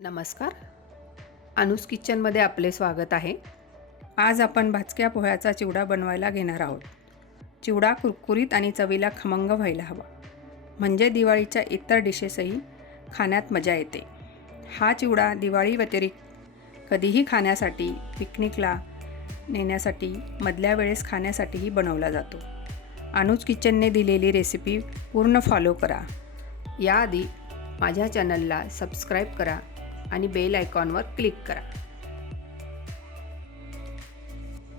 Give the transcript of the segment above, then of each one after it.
नमस्कार. अनुस किचनमध्ये आपले स्वागत आहे. आज आपण भाजक्या पोह्याचा चिवडा बनवायला घेणार आहोत. चिवडा कुरकुरीत आणि चवीला खमंग व्हायला हवा. म्हणजे दिवाळीच्या इतर डिशेसही खाण्यात मजा येते. हा चिवडा दिवाळी व्यतिरिक्त कधीही खाण्यासाठी पिकनिकला नेण्यासाठी मधल्या वेळेस खाण्यासाठीही बनवला जातो. अनुज किचनने दिलेली रेसिपी पूर्ण फॉलो करा. याआधी माझ्या चॅनलला सबस्क्राईब करा आणि बेल आयकॉनवर क्लिक करा.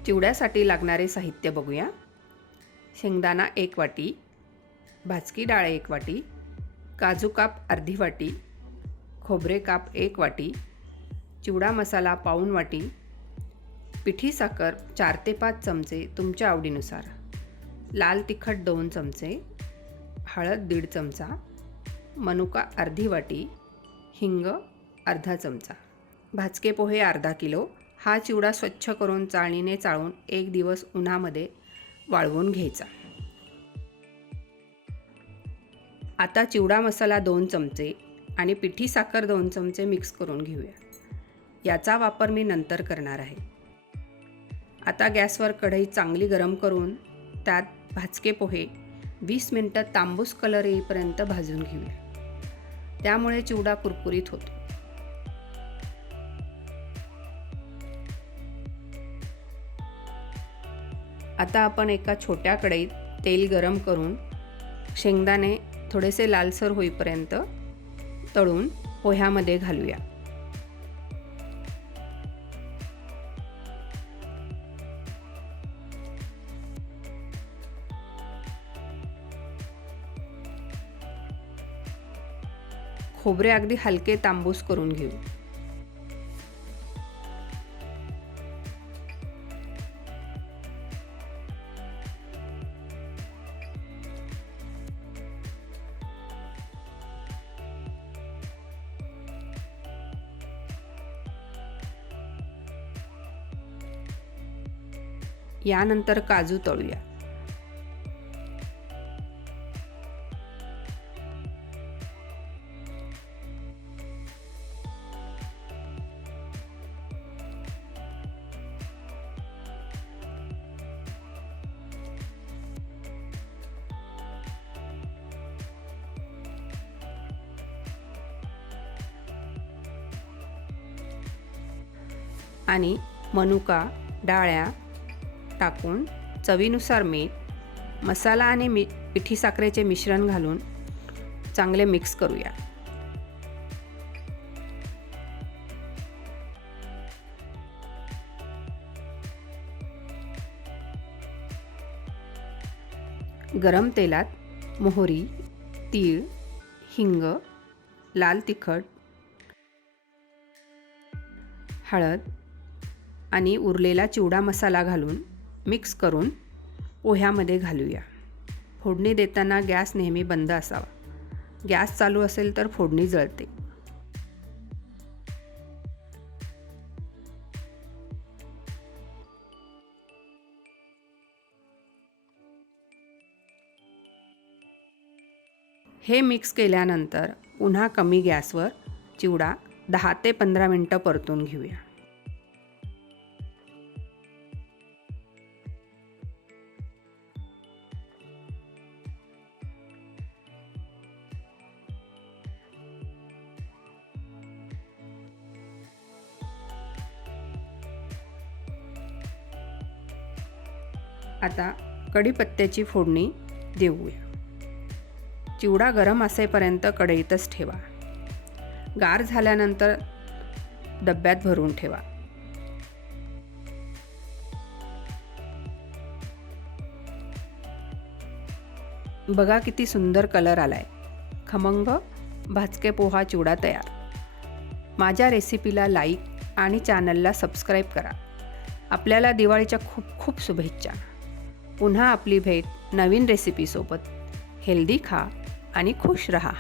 चिवड्यासाठी लागणारे साहित्य बघूया. शेंगदाणा एक वाटी भाजकी डाळ एक वाटी काजू काप अर्धी वाटी खोबरे काप एक वाटी चिवडा मसाला पाऊण वाटी पिठी साखर चार ते पाच चमचे तुमच्या आवडीनुसार लाल तिखट दोन चमचे हळद दीड चमचा मनुका अर्धी वाटी हिंग अर्धा चमचा. भाजके पोहे अर्धा किलो. हा चिवडा स्वच्छ करून चाळणीने चाळून एक दिवस उन्हामध्ये वाळवून घ्यायचा. आता चिवडा मसाला दोन चमचे आणि पिठी साखर दोन चमचे मिक्स करून घेऊया. याचा वापर मी नंतर करणार आहे. आता गॅसवर कढई चांगली गरम करून त्यात भाजके पोहे वीस मिनटं तांबूस कलर येईपर्यंत भाजून घेऊया. त्यामुळे चिवडा कुरकुरीत होतो. आता आपण एका छोट्या कढईत तेल गरम करून शेंगदाणे थोडेसे लालसर होईपर्यंत तळून पोह्यामध्ये घालूया. खोबरे अगदी हलके तांबूस करून घेऊ. यानंतर काजू तळूया. आणि मनुका डाळ्या टाकून चवीनुसार मीठ मसाला आणि मी पिठी साखरेचे मिश्रण घालून चांगले मिक्स करूया. गरम तेलात मोहरी तीळ हिंग लाल तिखट हळद आणि उरलेला चिवडा मसाला घालून मिक्स करून पोह्यामध्ये घालूया. फोडणी देताना गॅस नेहमी बंद असावा. गॅस चालू असेल तर फोडणी जळते. हे मिक्स केल्यानंतर पुन्हा कमी गॅसवर चिवडा दहा ते पंधरा मिनटं परतून घेऊया. आता कढीपत्त्याची फोडणी देऊया. चिवडा गरम असेपर्यंत कढईतच ठेवा. गार झाल्यानंतर डब्यात भरून ठेवा. बघा किती सुंदर कलर आलाय. खमंग भाजके पोहा चिवडा तयार. माझ्या रेसिपीला लाईक आणि चॅनलला सबस्क्राईब करा. आपल्याला दिवाळीच्या खूप खूप शुभेच्छा. पुन्हा आपली भेट नवीन रेसिपीसोबत हेल्दी खा आणि खुश रहा.